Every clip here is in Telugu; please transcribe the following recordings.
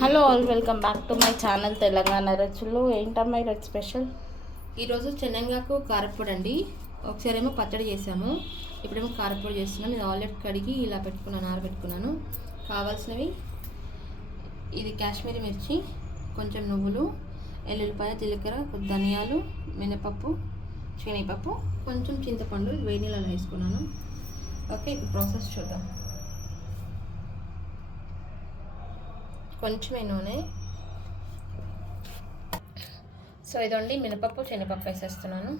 Hello all welcome back to my channel Telangana రుచులు ఏంటమ్మా ఈరోజు స్పెషల్ ఈరోజు చెన్నంగాకు కారపొడి అండి. ఒకసారి ఏమో పచ్చడి చేసాము ఇప్పుడేమో కారపొడి చేస్తున్నాం ఇది ఆల్రెడీ కడిగి ఇలా పెట్టుకున్నాను ఆరబెట్టుకున్నాను కావాల్సినవి ఇది కాశ్మీరీ మిర్చి కొంచెం నువ్వులు ఎల్లుల్లిపాయ జీలకర్ర కొద్ది ధనియాలు మినపప్పు శనగపప్పు కొంచెం చింతపండు వేడి నీళ్ళలో వేసుకున్నాను. ఓకే ఇప్పుడు ప్రాసెస్ చూద్దాం. కొంచెమే నూనె. సో ఇదండి మినపప్పు శనగపప్పు వేసేస్తున్నాను.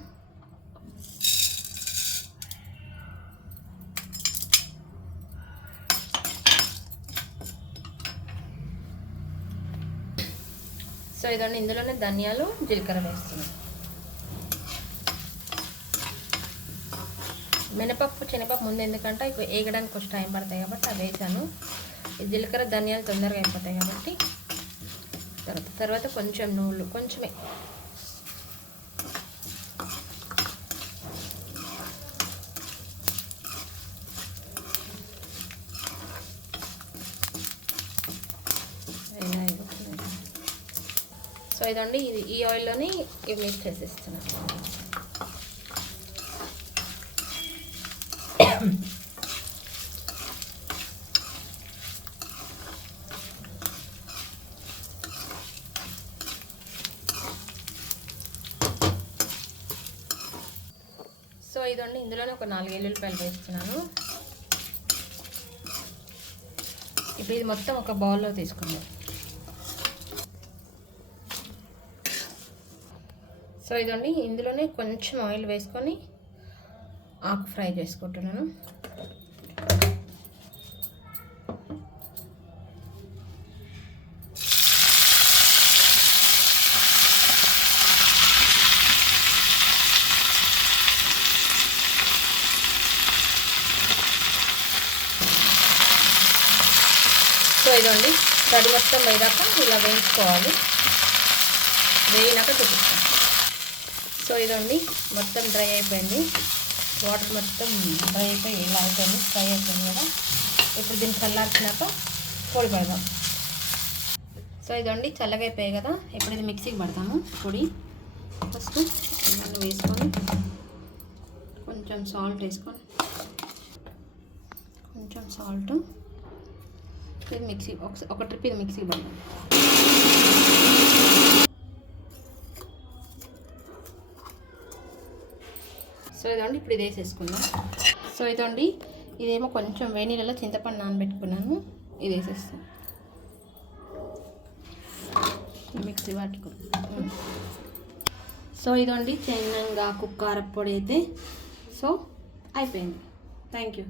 సో ఇదండి ఇందులోనే ధనియాలు జీలకర్ర వేస్తున్నాను. మినపప్పు శనగపప్పు ముందు ఎందుకంటే ఇక వేగడానికి కొంచెం టైం పడతాయి కాబట్టి అవి వేసాను. జీలకర్ర ధనియాలు తొందరగా అయిపోతాయి కాబట్టి తర్వాత తర్వాత కొంచెం నూనెలు కొంచెమే. సో ఇదండి ఇది ఈ ఆయిల్లోని ఇవి మిక్స్ చేసేస్తున్నాను. సో ఇదండి ఇందులోనే ఒక నాలుగు ఎల్లుల్లిపాయలు వేస్తున్నాను. ఇప్పుడు ఇది మొత్తం ఒక బౌల్లో తీసుకుందాం. సో ఇదండి. ఇందులోనే కొంచెం ఆయిల్ వేసుకొని ఆకు ఫ్రై చేసుకుంటున్నాను. సో ఇదండి తడి మొత్తం వేదాక ఇలా వేయించుకోవాలి. వేయినాక చూపిస్తాం సో ఇదండి మొత్తం డ్రై అయిపోయింది. వాటర్ మొత్తం డ్రై అయిపోయి ఇలా అయిపోయింది ఫ్రై అయిపోయింది కదా. ఇప్పుడు దీన్ని చల్లార్చినాక పొడి పడదాం. సో ఇదండి చల్లగా అయిపోయాయి కదా. ఇప్పుడు ఇది మిక్సీకి పడతాము పొడి. ఫస్ట్ ఇవన్నీ వేసుకొని కొంచెం సాల్ట్ వేసుకొని కొంచెం సాల్ట్ ఇది మిక్సీ ఒక ఒక ట్రిప్ ఇది మిక్సీ పడదాం సో ఇదండి ఇప్పుడు ఇది వేసేసుకుందాం. సో ఇదండి ఇదేమో కొంచెం వేడి నీళ్ళలో చింతపండు నానబెట్టుకున్నాను. ఇది వేసేస్తాను మిక్సీ పట్టుకో సో ఇదండి చిన్నంగా కుక్కారప్పొడి అయితే. సో అయిపోయింది. Thank you